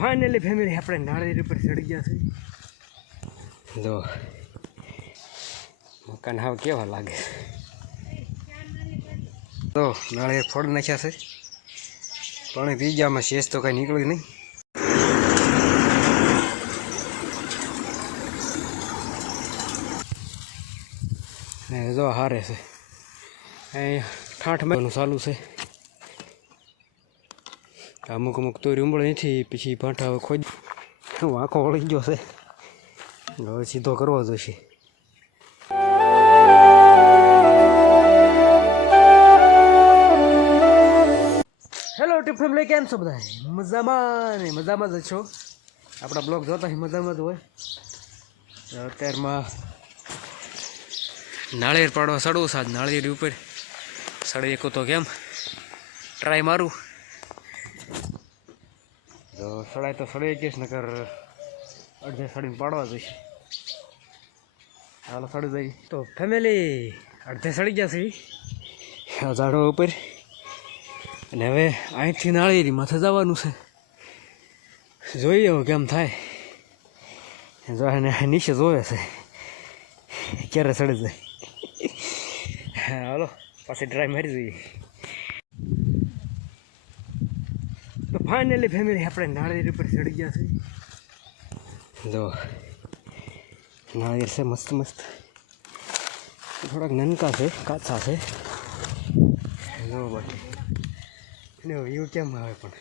Finally family આપણે નાળિયેર ઉપર ચડી ગયા છે. જો મકાન હાવ કેવા લાગે. તો નાળિયેર ફોડ નાખ્યા છે. પાણી પી ગયા, આમાં શેષ તો કાંઈ નીકળ્યું નહીં. જો હારે છે અહીંયા ઠાઠ મારવાનું ચાલુ છે. અમુક તો રૂમડો અહીંથી પછી ભાંઠા ખોદી આંખો વળી ગયો છે. હવે સીધો કરવો જોઈશે. હેલો ટીપ ફેમિલી, કેમ છો બધા? મજામાં ને મજામાં જ છો. આપણા બ્લોગ જોતા મજામાં જ હોય. અત્યારમાં નાળિયેર પાડવા સડવું સાદ નાળિયેર ઉપર સડી એકું તો કેમ ટ્રાય મારું. તો સડાય તો સડી જઈશ, નકર અડધે સડીને પાડવા જઈશ. હાલો સડી જાય. તો ફેમિલી અડધે સડી ગયા છે ઝાડો ઉપર, અને હવે અહીંથી નાળિયેરી માથે જવાનું છે. જોઈએ હવે કેમ થાય. જો એને નીચે જોવે છે ક્યારે સડી જાય. હાલો પાછી ડ્રાઈવ મારી જોઈએ. તો ફાઇનલી ફેમિલી આપણે નાળિયેર ઉપર ચડી ગયા છે. જો નાળિયેર છે મસ્ત મસ્ત, થોડાક નનકા છે, કાચા છે. જો બાકી એનો વ્યૂ કેમ આવે પણ.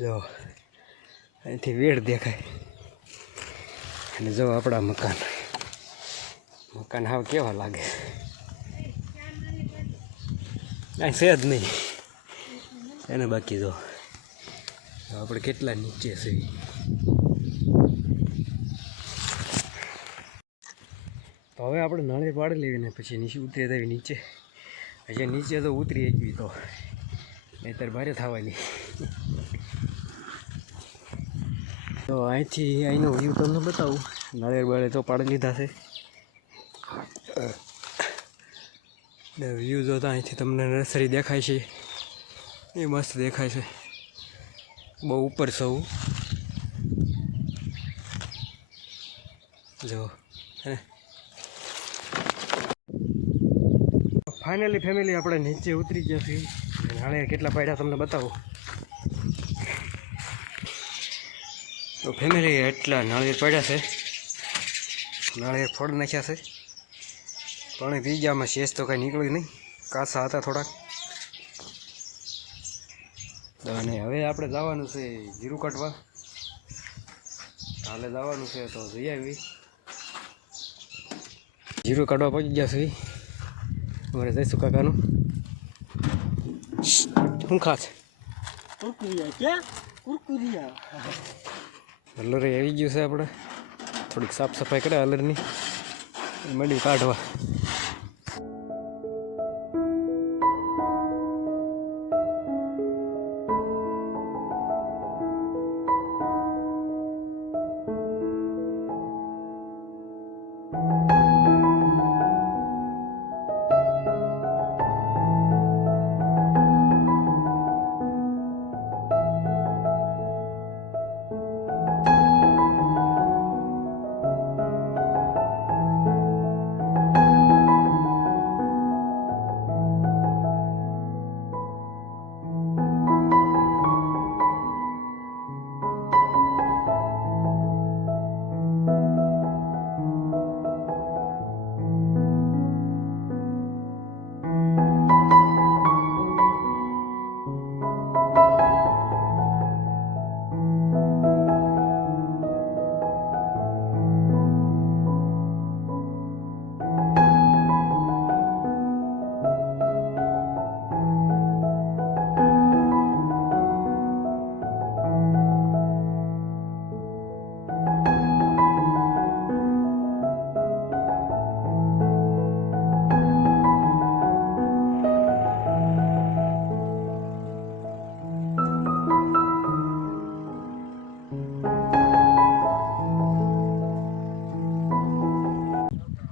જો અહીંથી વેડ દેખાય. અને જો આપણા મકાન હાવ કેવા લાગે. કાંઈ છે જ નહીં એને. બાકી જો આપણે કેટલા નીચે છે. તો હવે આપણે નાળિયેર પાડી લેવી ને પછી નીચે ઉતરી દેવી નીચે. હજી નીચે તો ઉતરી ગઈ તો નહીંતર ભારે થવાની. તો અહીંથી અહીંનો વ્યૂ તમને બતાવું. નાળિયેર બાળે તો પાડી લીધા છે. વ્યૂ જોતા અહીંથી તમને નર્સરી દેખાય છે, એ મસ્ત દેખાય છે. બહુ ઉપર સૌ જો. ફાઇનલી ફેમિલી આપણે નીચે ઉતરી ગયા છીએ. નાળિયેર કેટલા પાડ્યા તમને બતાવો. તો ફેમિલી એટલા નાળિયેર પાડ્યા છે. નાળિયેર ફોડ નાખ્યા છે. પાણી પી ગયા, આમાં શેષ તો કાંઈ નીકળ્યું નહીં. કાચા હતા થોડાક. અને હવે આપણે જવાનું છે જીરું કાઢવા. કાલે જવાનું છે તો જઈ આવી. જીરું કાઢવા પહોંચી ગયા છે અમારે જઈશું કાકાનું. શું ખાસ હલરે આવી ગયું છે. આપણે થોડીક સાફ સફાઈ કરે હલરની, મંડી કાઢવા.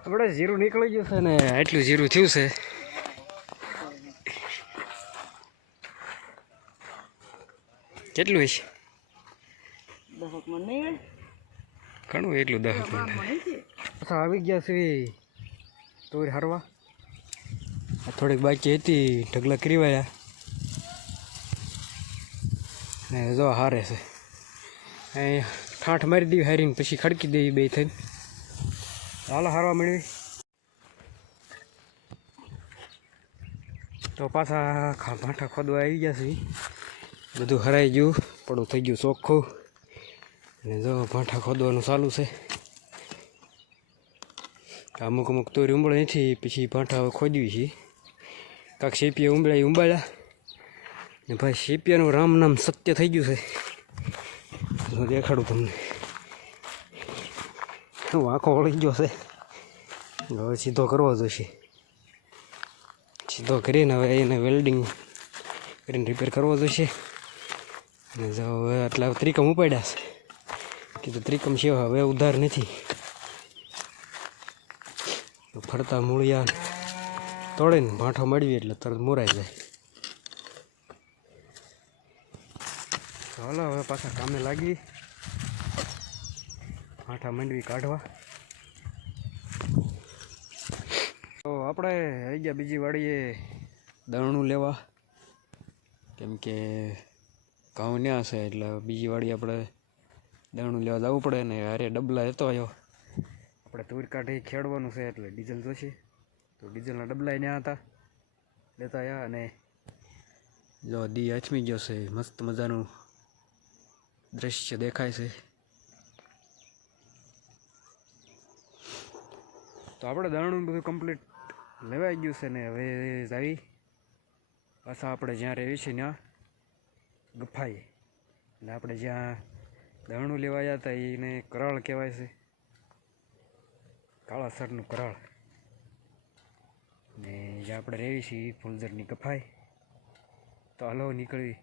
આપણે જીરું નીકળી ગયું છે ને આટલું જીરું થયું છે. કેટલું હશે? ઘણું એટલું 10 પાછા આવી ગયા છે તોર હારવા. થોડીક બાકી હતી ઢગલા કરી વાયા ને જો હારે છે અહીં ઠાઠ મારી દેવી હારીને પછી ખડકી દેવી બે થઈને. હાલો હારવા મેળવી તો પાછા ભાંઠા ખોદવા આવી ગયા છે. બધું હરાઈ ગયું, પડું થઈ ગયું ચોખ્ખું અને જો ભાંઠા ખોદવાનું ચાલુ છે. અમુક અમુક તોરી ઉંબળે નથી, પછી ભાંઠા હવે ખોદવી છે. કાંક શેપિયા ઉંબળ્યા ઉંબાળ્યા ને ભાઈ શેપિયાનું રામ નામ સત્ય થઈ ગયું છે. હું દેખાડું તમને. હું આંખો વળી ગયો છે. હવે સીધો કરવો જોઈશે. સીધો કરીને હવે એને વેલ્ડિંગ કરીને રિપેર કરવો જોઈશે. અને જો હવે આટલા ત્રિકમ ઉપાડ્યા છે. કીધું ત્રિકમ છે હવે ઉધાર નથી. ફરતા મૂળિયા તોડીને ભાંઠો મળવી એટલે તરત મોરાઈ જાય. ચાલો હવે પાછા કામે લાગી, ભાંઠા માંડવી કાઢવા. તો આપણે આવી ગયા બીજી વાડીએ દરણું લેવા, કેમ કે ઘઉં ન્યા છે એટલે બીજી વાડી આપણે દરણું લેવા જવું પડે ને. અરે ડબલા લેતો આવ્યો, આપણે તૂર કાઢી ખેડવાનું છે એટલે ડીઝલ જોશે. તો ડીઝલના ડબલા ત્યાં હતા, લેતા આવ્યા. અને જો દી આથમી ગયો છે, મસ્ત મજાનું દ્રશ્ય દેખાય છે. તો આપણે દરણું બધું કમ્પ્લીટ લેવાઈ ગયું છે ને હવે જાવી પાછા આપણે જ્યાં રહેવી છે ત્યાં ગફાઈ. એટલે આપણે જ્યાં દરણું લેવાયા હતા એને કરાળ કહેવાય છે, કાળાસરનું કરાળ. ને જ્યાં આપણે રહેવી છીએ ફૂલઝરની ગફાઈ. તો હાલો નીકળવી.